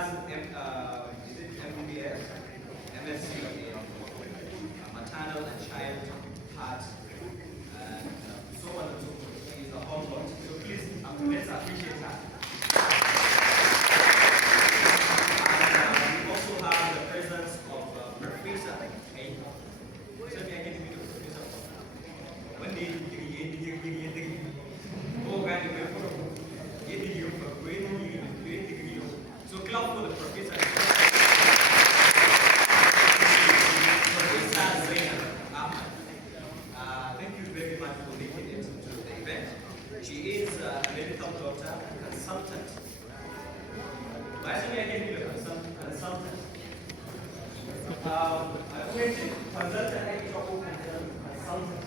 has MBBS, MSc in maternal and child heart, and so on and so forth. She is a whole lot. So please, let's appreciate her. And we also have the presence of Professor Kano. So we are getting to Professor. One day, so clap for the professor. Thank you very much for making it to the event. She is a medical doctor, consultant. Why should I give you a consultant? Consultant. Consultant, consultant.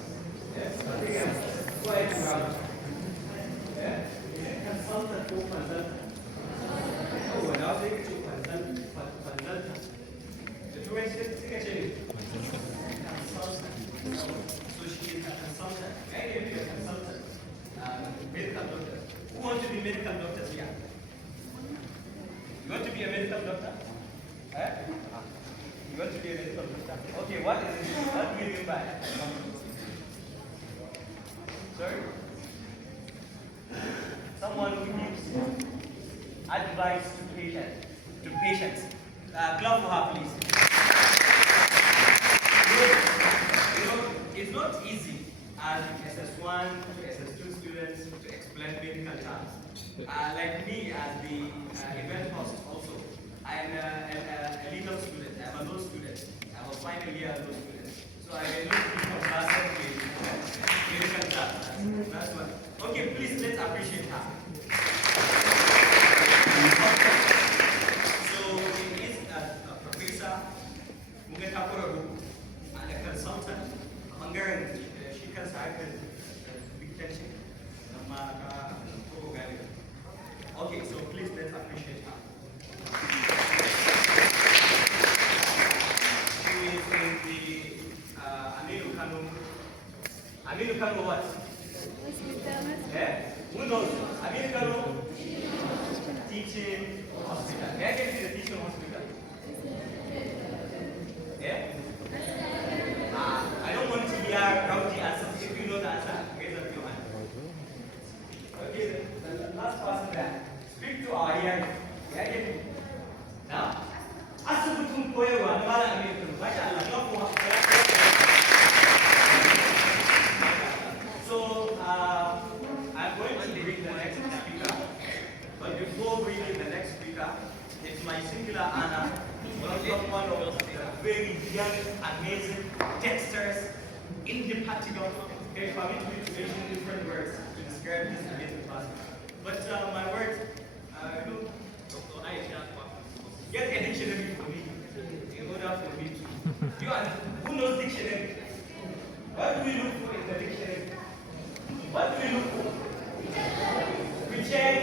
Yes, I think I'm quite proud. Yeah? Consultant or consultant? Oh, and I'll take it to consultant. The two ways to take a consultant. So she is a consultant. I gave you a consultant. Medical doctor. Who wants to be medical doctors here? You want to be a medical doctor? Eh? You want to be a medical doctor? Okay, what is it? What do you mean by it? Sorry? Someone who gives advice to patients. Clap for her, please. It's not easy as SS1 to SS2 students to explain medical terms. Like me as the event host also, I'm a legal student, I'm a law student, I'm a final year law student. So I can look for classes with medical terms. That's what. Okay, please let's appreciate her. So she is a professor, and a consultant. Hungarian, she can cycle big tension. Okay, so please let's appreciate her. She is in the Aminu Kano what? Yeah? Who knows? Aminu Kano Teaching Hospital. Where can you see the teaching hospital? Yeah? I don't want to hear rowdy answers. If you know the answer, raise up your hand. Okay, the last person there. Speak to our hearing. Yeah, now, Asubutum Koyewa, Mala American, Mashallah, not for So, I'm going to bring the next speaker. But before bringing the next speaker, it's my singular honor to welcome one of the very young, amazing texters, indefatigable. Okay, permit me to mention different words to describe this amazing person. But my words, look, Dr. Aisha Kwaku. Get a dictionary for me, in order for me to. Who knows dictionary? What do we look for in the dictionary? What do we look for? We check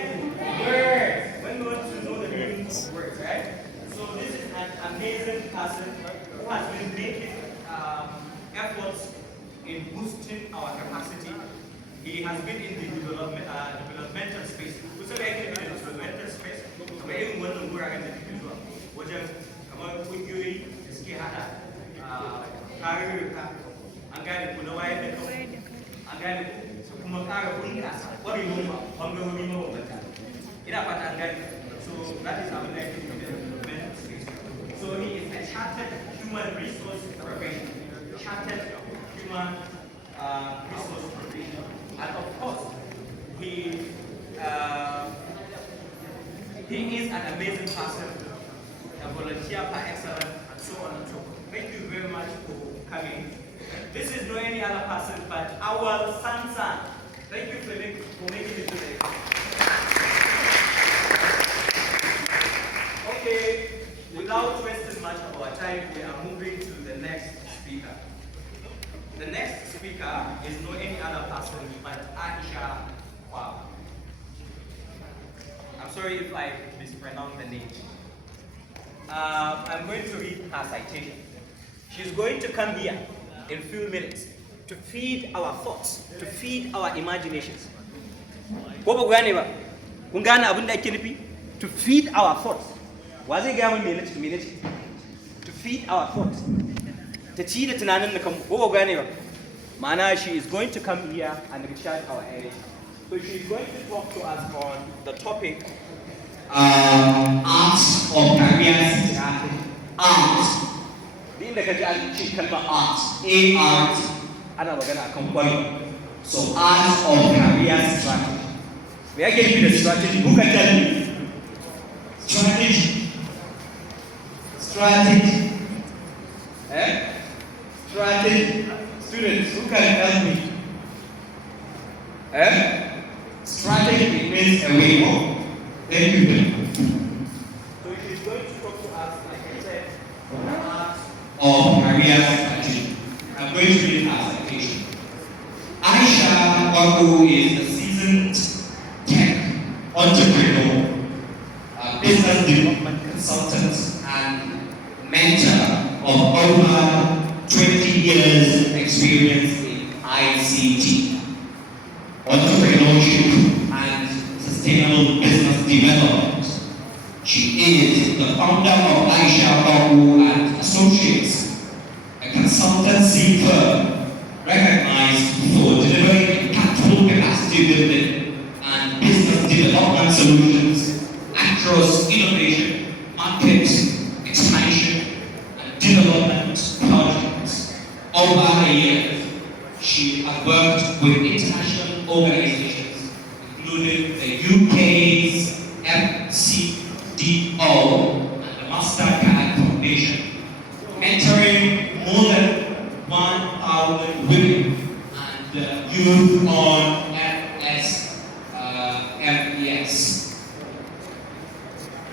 words. When we want to know the meaning of words, right? So this is an amazing person who has been making efforts in boosting our capacity. He has been in the developmental space. We said actually in the developmental space, but even when we are in the individual, which is among Kuyui, Skihana, Karuka, Angari Kunawai, Angari, Kumakara Kunkas, what we know, Hongo, so that is our life in the developmental space. So he is a chartered human resource professional. Chartered human resource professional. And of course, he is an amazing person, a volunteer par excellence, and so on and so forth. Thank you very much for coming. This is no any other person but our son. Thank you for making it today. Okay, without wasting much of our time, we are moving to the next speaker. The next speaker is no any other person but Aisha Kwaku. I'm sorry if I mispronounce the name. I'm going to read her citation. She's going to come here in a few minutes to feed our thoughts, to feed our imaginations. To feed our thoughts. Wa zai gaya min me nace? To feed our thoughts. Ta ci da tunanin da kanmu, ko ba gane ba. Ma'ana, she is going to come here and recharge our energy. So she is going to talk to us on the topic arts of careers. Art. Din da kaji an ce kalmar Art. A-art. ana magana akan kwarewa. So arts of careers strategy. Me yake nufi da strategy? Who can tell me? Strategy. Strategy. Strategy. Students, who can help me? Strategy means a way of. Thank you. So she's going to talk to us, like I said, of career strategy. I'm going to read her citation. Aisha Kwaku is a seasoned tech entrepreneur, business development consultant, and mentor of over 20 years experience in ICT, entrepreneurship, and sustainable business development. She is the founder of Aisha Kwaku and Associates, a consultancy firm recognized for delivering impactful capacity building and business development solutions across innovation, market expansion, and development projects. Over the years, she has worked with international organizations, including the UK's MCDO and the Mastercard Foundation, mentoring more than 1,000 women and youth on MES.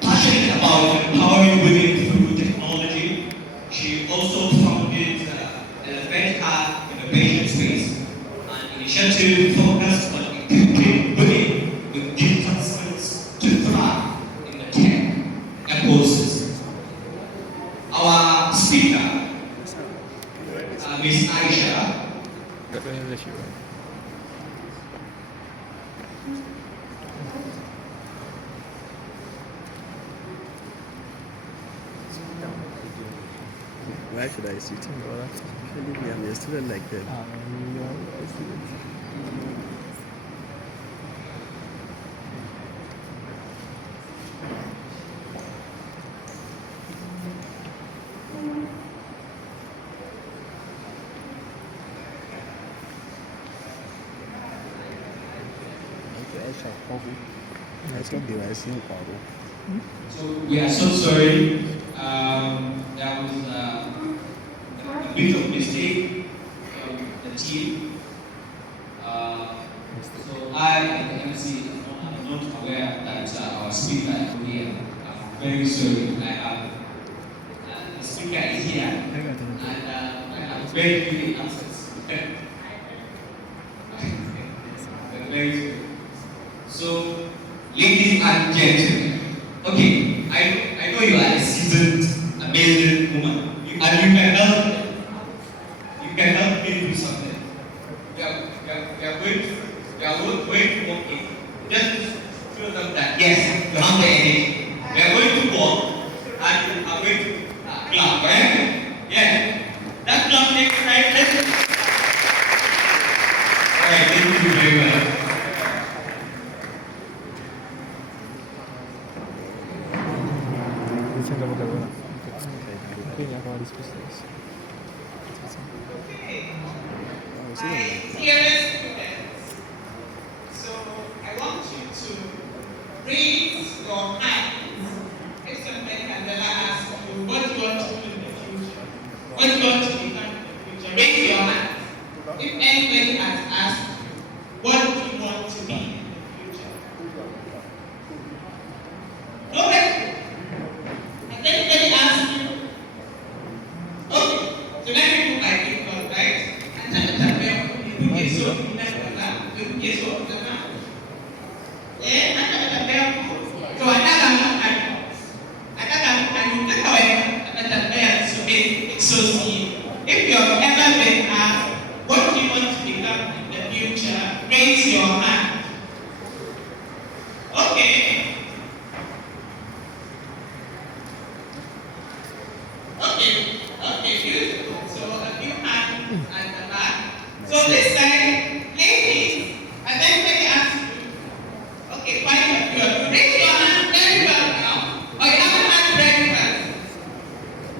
Passionate about empowering women through technology, she also founded the Venture Innovation Space, an initiative focused on equipping women with digital skills to thrive in the tech ecosystem. Our speaker, Miss Aisha. Why should I sit? Actually, I'm a student like that. Aisha Kwaku. So we are so sorry. There was a bit of mistake from the team. So I, and the MC, am not aware that our speaker is here. I'm very sorry. The speaker is here, and I have very few answers. Very sorry. So, ladies and gentlemen, okay, I know you are a seasoned, amazing woman, and you can help me. You can help me do something. We are going to work in. Just to show them that yes, you have the energy. We are going to walk and you are going to clap, right? Yes. That clap next time. Alright, thank you very much. My dearest students, so I want you to raise your hands if somebody can ever ask you what you want to do in the future, what you want to become in the future. Raise your hands. If anybody has asked you what you want to be in the future. Nobody. Has anybody asked you? Okay, so let me put my big one, right? If you have ever been asked what do you want to become in the future, raise your hand. Okay. Okay, beautiful. So a few hands at the back. So this side, ladies, and then let me ask you. Okay, quite a few of you. Raise your hand very well now. Oh, you haven't had breakfast.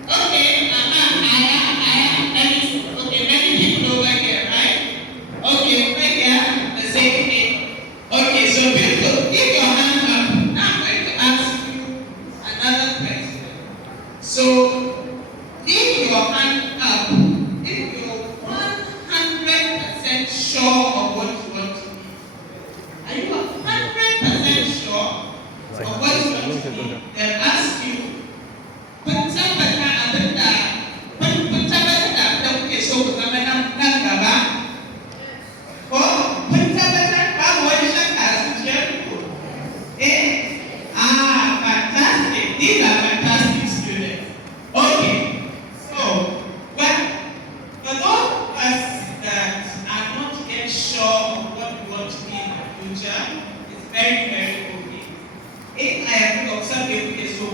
Okay, okay, many people over here, right? Okay, over here, the same thing. Okay, so beautiful. Keep your hand up. Now I'm going to ask you another question. So, leave your hand up if you're 100% sure of what you want to be. Are you 100% sure of what you want to be? Then ask you, kun tabbata da kuke so ku zama nan gaba? Ko kun tabbatar babu wani shakka a zuciyarku? Fantastic. These are fantastic students. Okay, so, well, for those of us that are not yet sure of what we want to be in the future, it's very, very okay. If I have to observe a so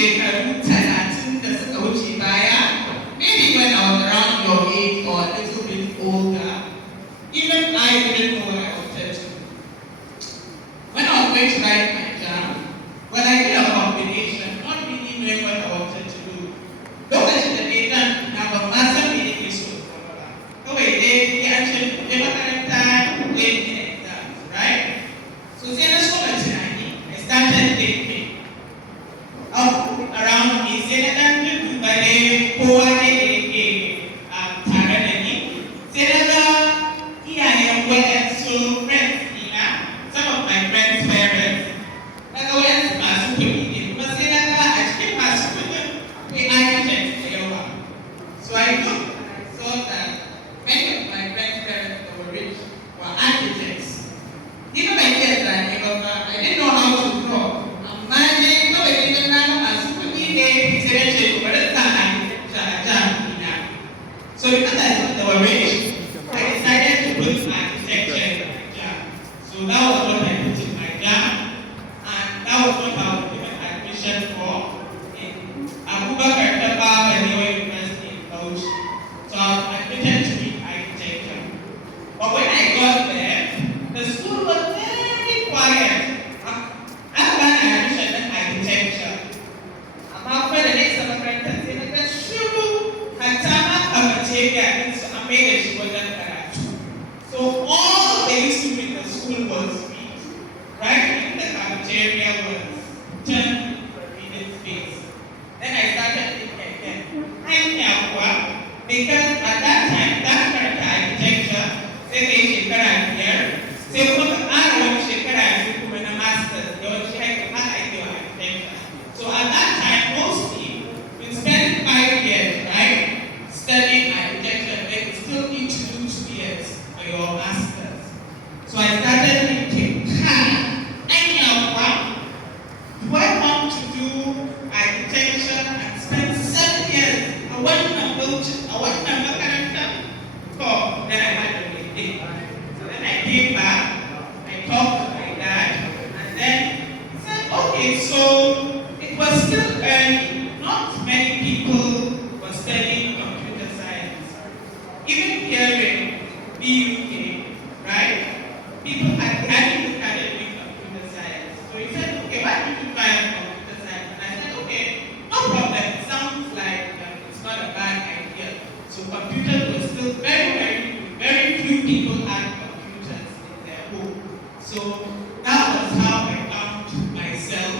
shekaru 30 da suka wuce baya, maybe when I was around your age or a little bit older, even I didn't know what I wanted to do. When I was going to write my exam, well, I did a combination, not really knowing what I wanted to do. Lokacin da ke nan na ban ma san me nake so in zama ba. Kawai dai an ce je makaranta je yin exams, right? So sai na so ma tunani, I started thinking around me, sai na dan duba ne kowa ne da yake tare da ni. Sai na ga iyayen waɗansu friends ɗina, some of my friends' parents, na ga waɗansu masu kuɗi ne, kuma sai na ga a cikin masu kuɗin akwai architects da yawa. So I looked and I saw that many of my friends' parents that were rich were architects. Even my kids are neighbor, I didn't know how to draw. Imagine, no, I didn't know masu kuɗi ne, sai na ce, bari sa architecture a jami'ina. So because I thought they were rich, I decided to put architecture in my jam. So that was what I put in my jam, and that was what I was given admission for in Abubakar Tafawa University in Bauchi. So I was admitted to read architecture. But when I got there, the school was very quiet. After an admission in architecture, amma kuma da nesa makarantar sai na ga shiru, hatta ma cafeteria din su an mai da shi wajen karatu. So all they used to do in the school was read. Right in the cafeteria was turned into a reading space. Then I started thinking again, because at that time, that character architecture, sai kai shekara 5, sai kuma ka ƙara wani shekara 2 kuma na masters, yawanci haka ake wa architecture. So at that time, mostly, we spent 5 years, right, studying architecture, then you still need to do 2 years for your masters. So I started thinking, do I want to do architecture and spend 7 years? I want to makaranta? Oh, then I had to think. So then I came back, I talked to my dad, and then he said, okay, so it was still early. Not many people were studying computer science. Even here in BUK, right? People had hardly looked at it doing computer science. So he said, okay, why don't you try out computer science? And I said, okay, no problem. It sounds like it's not a bad idea. So computers were still very few people had computers in their home. So that was how I found myself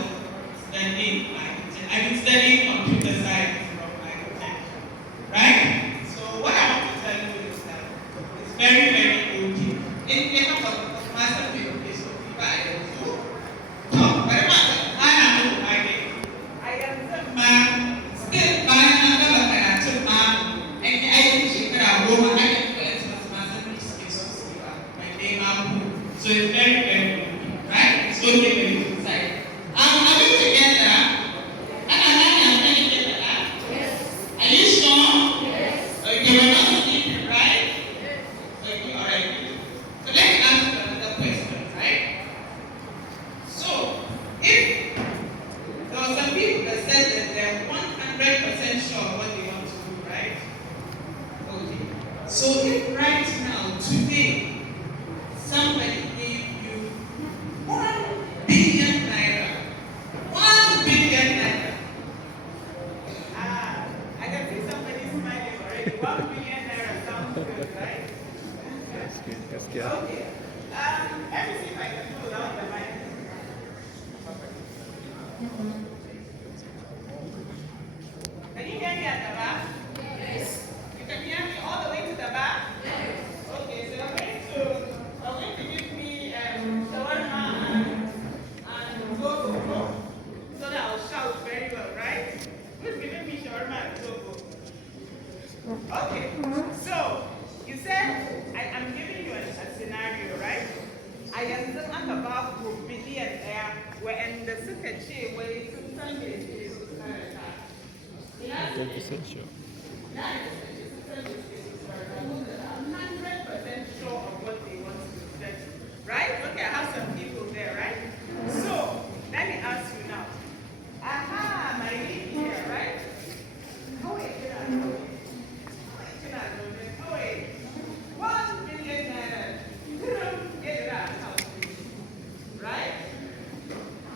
studying architecture. I've been studying computer science from architecture, right? So what I want to tell you is that it's very, very okay. In terms of master theory, so people are able to talk very much. I am the man, still buying another character man, and I think that I will have influence as master thesis, my name. So it's very, very okay, right? It's okay when it's inside. Are we together? Are you sure? Yes. Okay, we're not sleeping, right? Okay, all right. So let's ask another question, right? So, if billion naira. 1 billion naira. I can see somebody smiling already. 1 billion naira sounds good, right? That's good. That's good. Okay. Let me see if I can pull out the mic. Can you hear me at the back? Yes. You can hear me all the way to the back? Yes. Okay, so you're going to give me shawarma and zobo so that I'll shout very well, right? Who's giving me shawarma and zobo? Okay, so you said I'm giving you a scenario, right? I am the about billionaire when the secretary where you can turn this is 100% sure. I'm 100% sure of what they want to study, right? Okay, I have some people there, right? So, let me ask you now. Aha, my lady here, right? Oh, wait, oh, wait. 1 billion naira. Get it out. Right?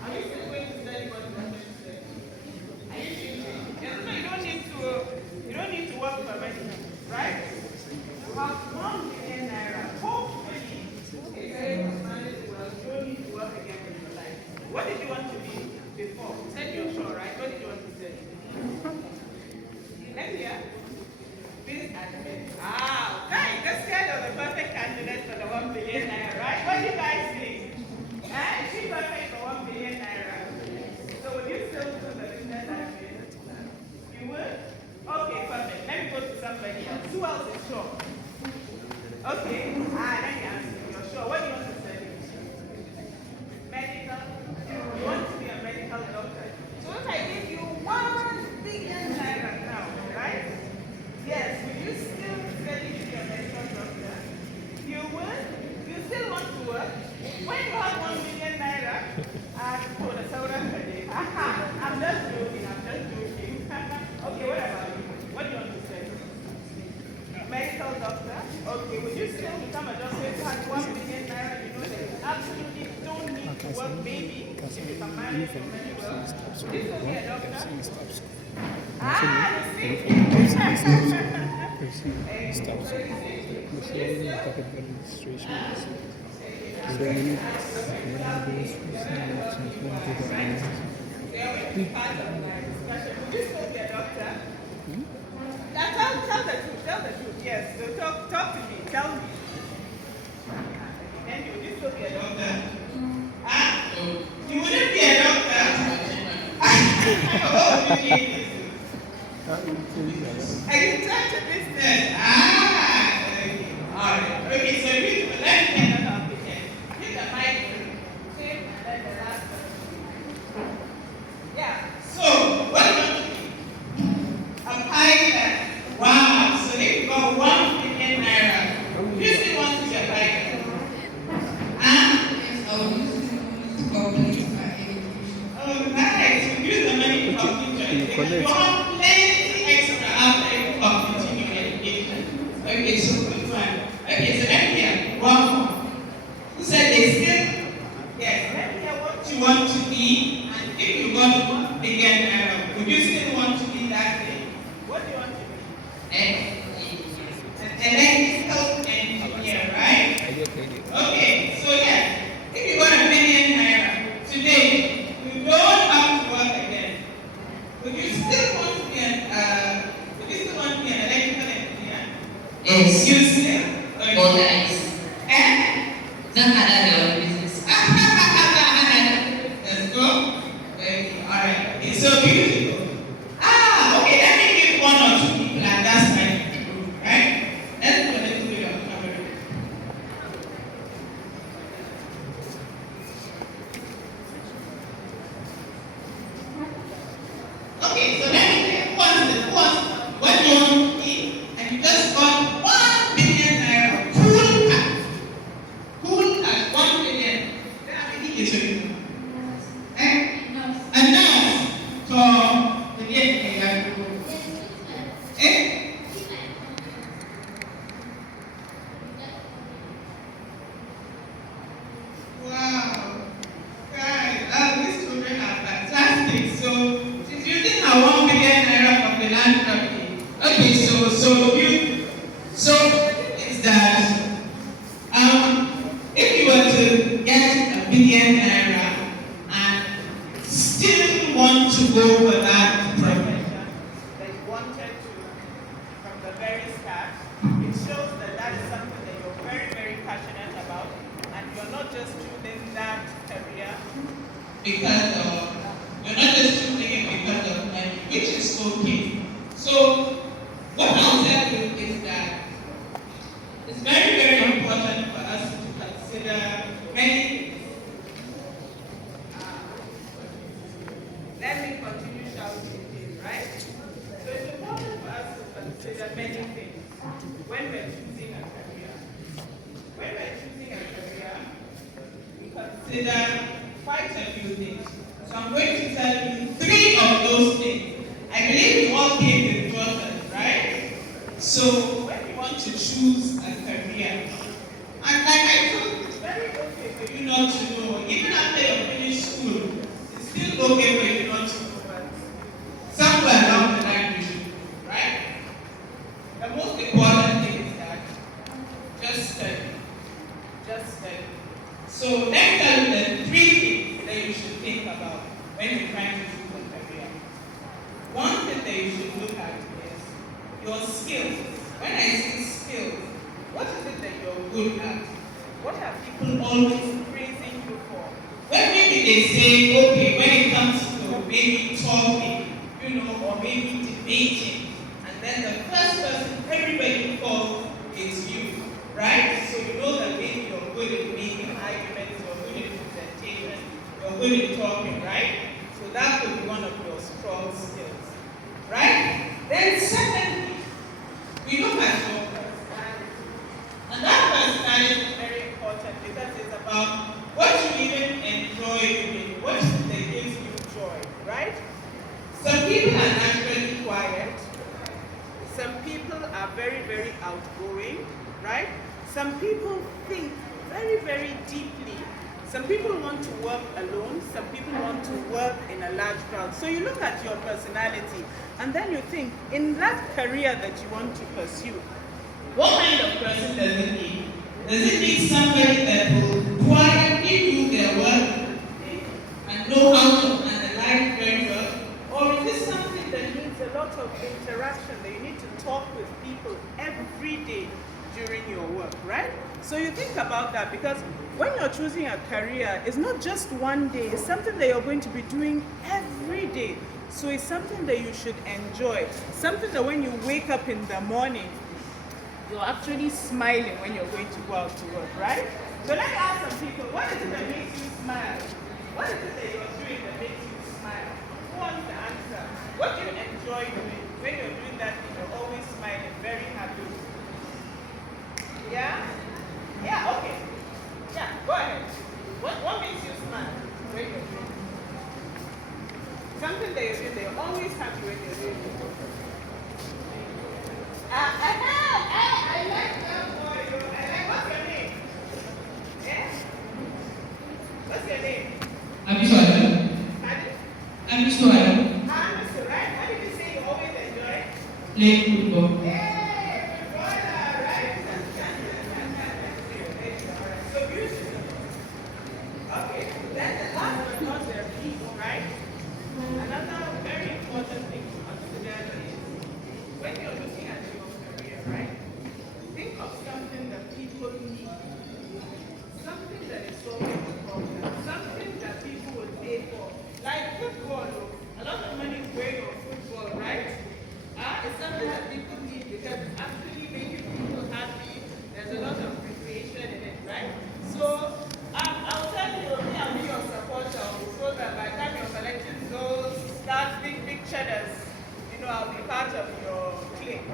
Are you still going to study what you want to study? Are you changing? Yes, no, you don't need to work for money, right? You have 1 billion naira. Hopefully, okay, you manage well. You don't need to work again in your life. What did you want to be before? You said you're sure, right? What did you want to study? Next year? Business admin. Okay, this guy is the perfect candidate for the 1 billion naira, right? What do you guys think? Is she perfect for 1 billion naira? So would you still do the business admin? You would? Okay, perfect. Let me go to somebody else. Who else is sure? Okay. Let me ask you. You're sure. What do you want to study? Medical? You want to be a medical doctor. So if I give you 1 billion naira now, right? Yes, will you still study to be a medical doctor? You would? You still want to work? When you have 1 million naira, for the Saudi Arabia. I'm just joking. Okay, what about you? What do you want to study? Medical doctor? Okay, would you still become a doctor if you had 1 million naira? You know that you absolutely don't need to work, maybe, if you can manage your money well. Would you still be a doctor? Tell the truth, yes. So talk to me, tell me. And you would still be a doctor? You wouldn't be a doctor? Oh, you need this. I can touch a business. Okay. All right. Okay, so beautiful. Let me get that off the head. Give the mic to Tim and then the last one. Yeah. So, what do you want to be? A pilot. Wow. So they've got 1 billion naira. You still want to be a pilot? Yes, I will use it to complete my education. Oh, nice. You use the money to complete your education. You have plenty extra after you complete your education. Okay, so good one. Okay, so let me hear one more. Who said they still? Yes, let me hear what you want to be. And if you got 1 billion naira, would you still want to be that thing? What do you want to be? An electrical engineer, right? Okay, so yeah, if you got 1 billion naira today, you don't have to work again. Would you still want to be an electrical engineer? Yes. You still? All nice. And Then I have your business. let's go. Okay, alright. It's so beautiful. Okay, let me give 1 or 2 people and that's my naira and still want to go for that profession that you wanted to from the very start, it shows that that is something that you're very, very passionate about, and you're not just choosing that career because of, you're not just choosing it because of money, which is okay. So, what I'll tell you is that it's very, very important for us to consider many things. Let me continue shouting this, right? So it's important for us to consider many things when we're choosing a career. When we're choosing a career, we consider quite a few things. So I'm going to tell you 3 of those things. I believe you all came with daughters, right? So when you want to choose a career, and like I told you, it's very okay for you not to know, even after you finish school, it's still okay for you not to know, but somewhere along the line you should know, right? The most important thing is that just study. Just study. So let's tell you the 3 things that you should think about when you're trying to choose a career. One thing that you should look at is your skills. When I say skills, what is it that you're good at? What are people always praising you for? When maybe they say, okay, when it comes to maybe talking, or maybe debating, and then the first person everybody calls is you, right? So you know that maybe you're good at making arguments, you're good at presentation, you're good at talking, right? So that could be one of your strong skills, right? Then secondly, we look at your personality. And that personality is very important because it's about what you even enjoy doing, what is it that gives you joy, right? Some people are naturally quiet. Some people are very, very outgoing, right? Some people think very, very deeply. Some people want to work alone. Some people want to work in a large crowd. So you look at your personality and then you think, in that career that you want to pursue, what kind of person does it need? Does it need somebody that will quietly do their work and know how to analyze very well? Or is this something that needs a lot of interaction, that you need to talk with people every day during your work, right? So you think about that, because when you're choosing a career, it's not just one day, it's something that you're going to be doing every day. So it's something that you should enjoy. Something that when you wake up in the morning, you're actually smiling when you're going to go out to work, right? So let's ask some people, what is it that makes you smile? What is it that you're doing that makes you smile? Who wants to answer? What do you enjoy doing? When you're doing that thing, you're always smiling, very happy. Yeah? Yeah, okay. Yeah, go ahead. What makes you smile when you're doing it? Something that you're doing, that you're always happy when you're doing it. I like that boy. What's your name? Yeah? What's your name? I'm sorry. Pardon? I'm sorry. Mr. Right? How did you say you always enjoy? Playing football. Hey, good brother, right? So beautiful. Okay, then the last but not the least, right? Another very important thing to consider is when you're looking at your career, right? Think of something that people need. Something that is solving a problem. Something that people will pay for. Like football. A lot of money is going on football, right? It's something that people need because it's actually making people happy. There's a lot of recreation in it, right? So I'll tell you, I'll be your supporter so that by the time you're collecting those, big cheddars, I'll be part of your clique.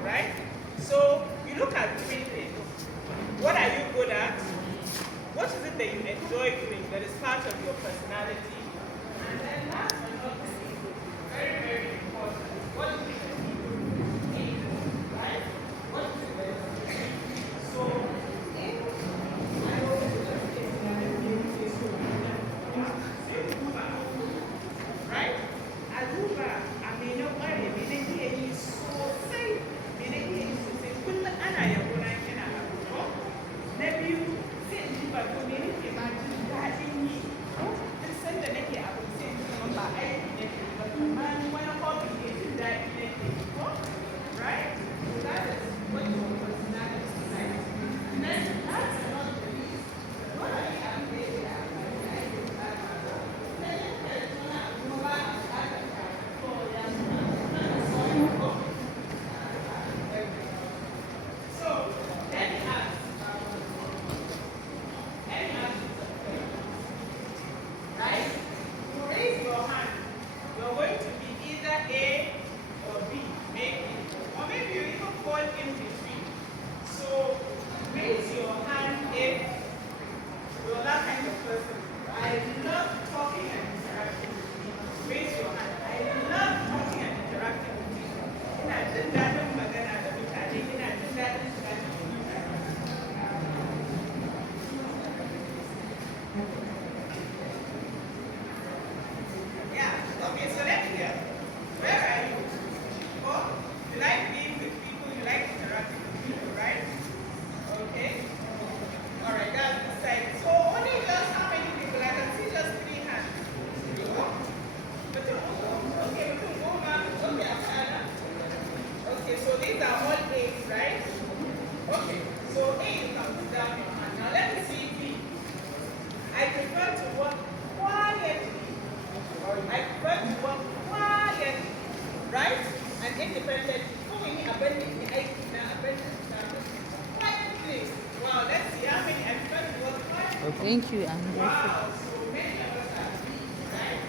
Thank you. I'm grateful. Wow, so many of us are free, right?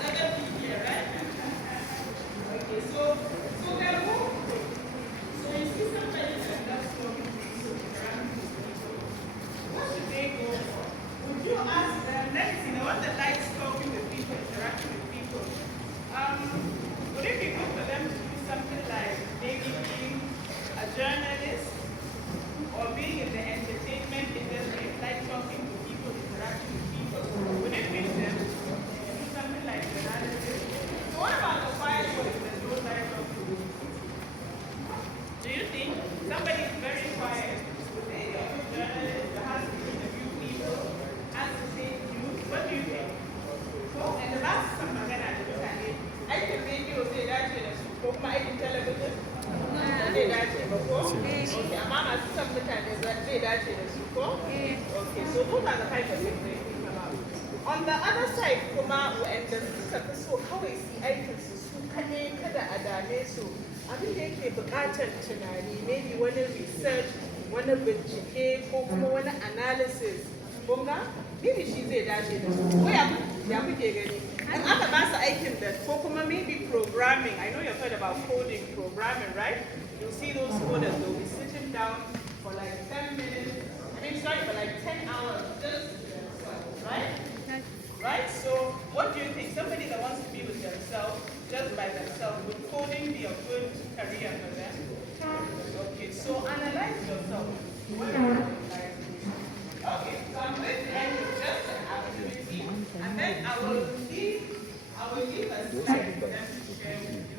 Another PPA, right? Okay, so they're moving. So you see somebody that loves talking to people, interacting with people. What should they go for? Would you ask them, let me see, the one that likes talking with people, interacting with people, would it be good for them to do something like maybe being a journalist or being in the entertainment industry, like talking to people, interacting with people? Would it fit them to do something like journalism? So what about the quiet boys that don't like talking to people? Do you think somebody is very quiet, maybe a good journalist that has to interview people, has to say news? What do you think? So, and the last time I'm going to do that, I can maybe say that to my television. Zai dace ba ko? Okay, amma masu son mutane zai dace da su ko? Okay, so those are the type of things they think about. On the other side kuma wa'anda suka fi so kawai su aikinsu su kaɗai kada a dame su abin da yake buƙatar tunani, maybe wani research, wani bincike ko kuma wani analysis. Bunga, maybe shi zai dace da su. Ko ya kuke gani? And aka ba su aikin da ko kuma maybe programming. I know you've heard about coding, programming, right? You'll see those coders, they'll be sitting down for like 10 minutes, for like 10 hours, just themselves, right? Right? So what do you think? Somebody that wants to be with themselves, just by themselves, would coding be a good career for them? Okay, so analyze yourself. What do you analyze? Okay, so I'm going to end with just an activity, and then I will leave a slide for them to share with you,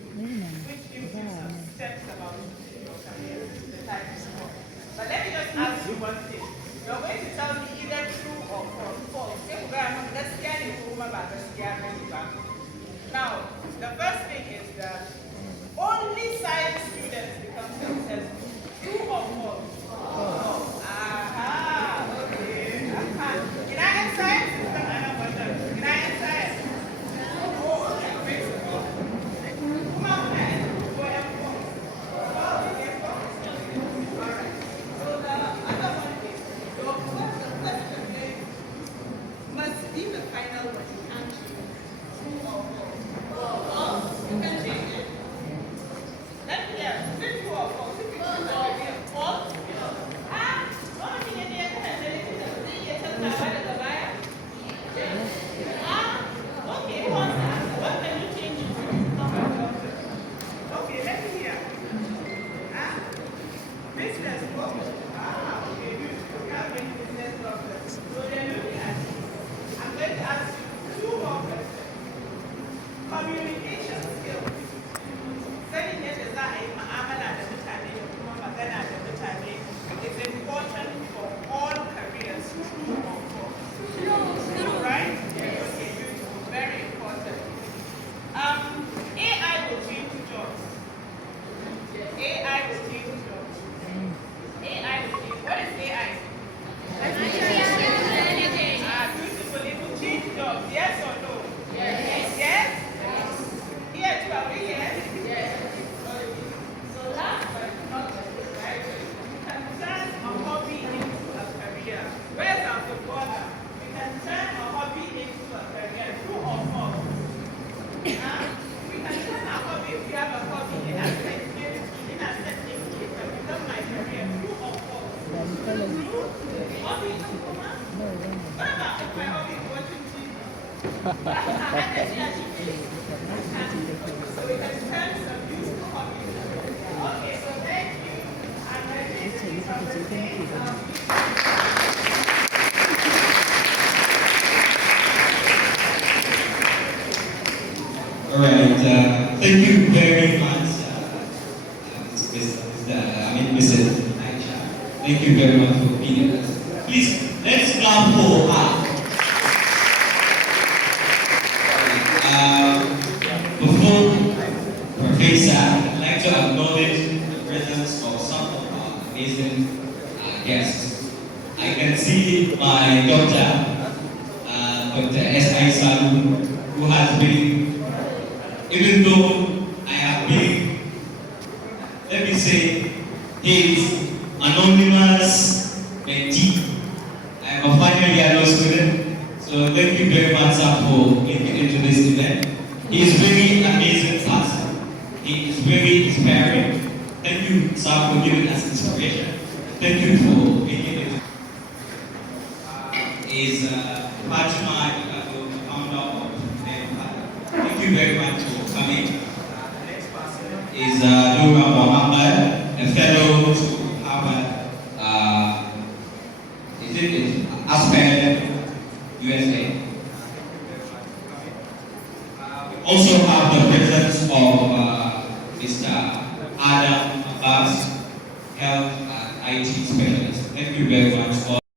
which gives you some steps about your career, the type of work. But let me just ask you one thing. You're going to tell me either true or false. Now, the first thing is that only science students become successful. True or false? Aha, okay. Can I end science? Can I end science? Oh, okay. Come on, man. Go ahead, false. All right. So the other one is, your question must be the final one. You can't choose. True or false? You can change it. Let me hear. Is it true or false? If you choose already a false, okay, who wants to answer? What can you change it to? Okay, let me hear. Business problem. Okay, good. We are going to business problem. So then looking at it, I'm going to ask you two more questions. Communication skills. Sanin yadda za a yi ma'amala da mutane da kuma magana da mutane is important for all careers. Right? Yes. Okay, beautiful. Very important. AI will change jobs. AI will change jobs. AI will change. What is AI? Beautiful. It will change jobs. Yes or no? Yes. Yes? Yes, you are yes? Yes. Okay. So last but not least, right? You can turn a hobby into a career. Where's our footballer? You can turn a hobby into a career. True or false? We can turn a hobby if you have a hobby in a set it can become my career. True or false? True? Hobby? What about if my hobby is watching TV? So we can turn some useful hobbies into a career. Okay, so thank you. And I think All right, thank you very much, Mrs. Aisha. Thank you very much for being with us. Please, let's clap for her. Before Professor, I'd like to acknowledge the presence of some of our amazing guests. I can see my doctor, Dr. Isyaku, who has been, even though I have been, let me say, his anonymous mentee, I So thank you very much, sir, for getting into this event. He is very amazing person. He is very inspiring. Thank you, sir, for giving us inspiration. Thank you for making it. Is Fatima, the founder of Khalifa. Thank you very much for coming. The next person Is Nura Mohammed, a fellow to Harvard. Is it Aspen, USA? We also have the presence of Mr. Adam Abbas, Health and IT Specialist. Thank you very much.